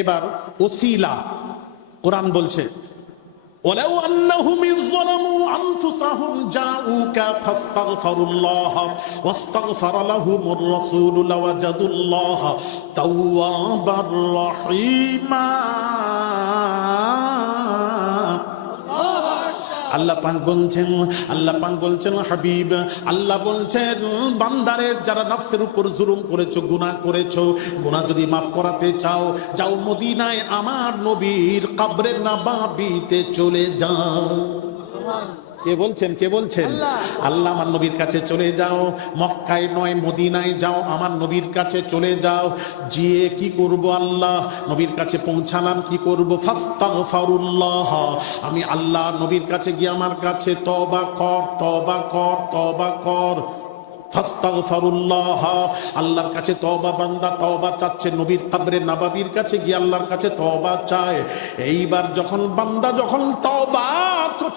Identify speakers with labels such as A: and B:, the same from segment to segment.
A: এবার ওসিলা কোরআন বলছে ولو أنهم إذ ظلموا أنفسهم جاءوك فاستغفروا الله واستغفر لهم الرسول لوجدوا الله توابا رحيما আল্লাহ পাক বলছেন, আল্লাহ পাক বলছেন, হাবিব, আল্লাহ বলছেন বান্দারের যারা নফসের উপর জুলুম করেছ, গুনাহ করেছ, গুনাহ যদি মাফ করাতে চাও, যাও মদিনায় আমার নবীর কবরের নাবাবিতে চলে যাও। কে বলছেন কে বলছেন? আল্লাহ। আমার নবীর কাছে চলে যাও মক্কায় নয় মদিনায় যাও আমার নবীর কাছে চলে যাও। গিয়ে কি করব আল্লাহ? নবীর কাছে পৌঁছালাম কি করব? ফাস্তাগফারুল্লাহ। আমি আল্লাহ নবীর কাছে গিয়ে আমার কাছে তবা কর তবা কর তবা কর। আল্লাহর কাছে তওবা বান্দা তওবা চাচ্ছে, নবীর কবরে নবাবির কাছে গিয়ে আল্লাহর কাছে তওবা চায়। এইবার যখন বান্দা যখন তওবা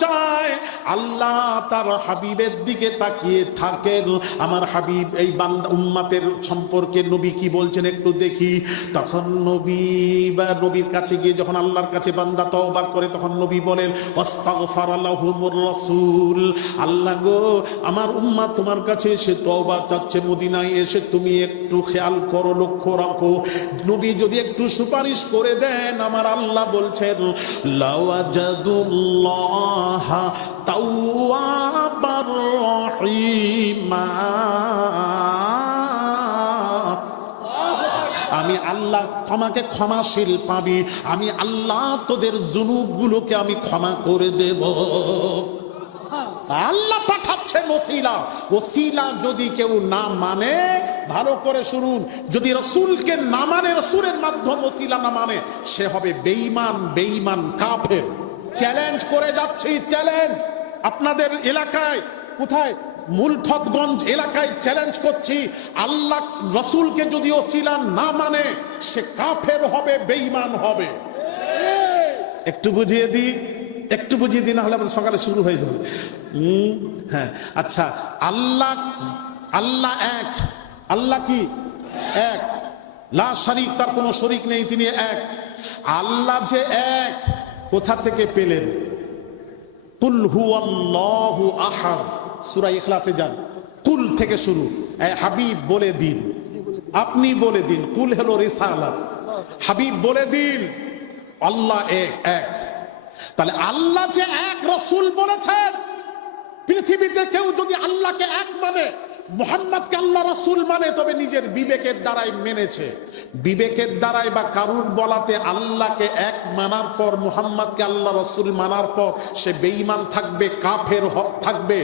A: চায়, আল্লাহ তার হাবিবের দিকে তাকিয়ে থাকেন। আমার হাবিব, এই বান্দা, উম্মাতের সম্পর্কে নবী কি বলছেন একটু দেখি। তখন নবী, বা নবীর কাছে গিয়ে যখন আল্লাহর কাছে বান্দা তওবা করে, তখন নবী বলেন ওয়াস্তাগফার আলাহুমুর রাসূল। আল্লাহ গো, আমার উম্মাত তোমার কাছে এসে তওবা চাচ্ছে মদিনায় এসে তুমি একটু খেয়াল করো, লক্ষ্য রাখো। নবী যদি একটু সুপারিশ করে দেন, আমার আল্লাহ বলছেন আমি আল্লাহ তোমাকে ক্ষমাশীল পাবি, আমি আল্লাহ তোদের জুনুবগুলোকে আমি ক্ষমা করে দেব। আল্লাহ পাঠাচ্ছেন ওসিলা। ওসিলা যদি কেউ না মানে ভালো করে শুনুন, যদি রসুলকে না মানে রসুলের মাধ্যম ওসিলা না মানে সে হবে বেইমান বেইমান কাফের। চ্যালেঞ্জ করে যাচ্ছি চ্যালেঞ্জ আপনাদের এলাকায়, কোথায়? মুলফতগঞ্জ এলাকায় চ্যালেঞ্জ করছি। আল্লাহ, রসুলকে যদি ওসিলা না মানে সে কাফের হবে বেইমান হবে। একটু বুঝিয়ে দিই, একটু বুঝিয়ে দিই, না হলে আমাদের সকালে শুরু হয়ে যাবে। হ্যাঁ আচ্ছা আল্লাহ আল্লাহ এক, আল্লাহ কি? এক। লা শরিক, তার কোনো শরিক নেই, তিনি এক। আল্লাহ যে এক, কোথা থেকে পেলেন? কুল হুয়াল্লাহু আহাদ। সূরা ইখলাসে যান। কুল থেকে শুরু। এ হাবিব বলে দিন। আপনি বলে দিন। কুল হলো রিসালাত হাবিব বলে দিন, আল্লাহ এক এক। তাহলে আল্লাহ যে এক রসুল বলেছেন পৃথিবীতে কেউ যদি আল্লাহকে এক মানে মোহাম্মদকে আল্লাহ রসুল মানে তবে নিজের বিবেকের দ্বারাই মেনেছে। বিবেকের দ্বারাই বা কারুর বলাতে আল্লাহকে এক মানার পর, মোহাম্মদকে আল্লাহ রসুল মানার পর সে বেঈমান থাকবে, কাফের থাকবে।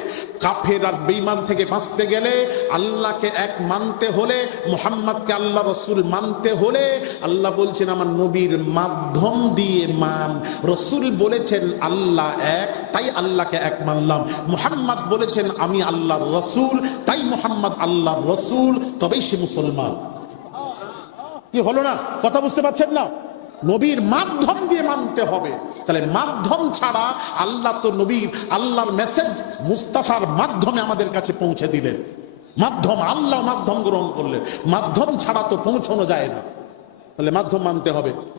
A: কাফের আর বেঈমান থেকে বাঁচতে গেলে আল্লাহকে এক মানতে হলে, মোহাম্মদকে আল্লাহ রসুল মানতে হলে আল্লাহ বলছেন, আমার নবীর মাধ্যম দিয়ে মান। রসুল বলেছেন, আল্লাহ এক, তাই আল্লাহকে এক মানলাম। মোহাম্মদ বলেছেন, আমি আল্লাহর রসুল, তাই মোহাম্মদ আল্লাহ রসুল, তবেই সে মুসলমান। কি হলো না? কথা বুঝতে পারছেন না? নবীর মাধ্যম দিয়ে মানতে হবে। তাহলে মাধ্যম ছাড়া আল্লাহ তো নবীর আল্লাহর মেসেজ মুস্তাফার মাধ্যমে আমাদের কাছে পৌঁছে দিলেন। মাধ্যম, আল্লাহ মাধ্যম গ্রহণ করলেন। মাধ্যম ছাড়া তো পৌঁছানো যায় না। তাহলে মাধ্যম মানতে হবে।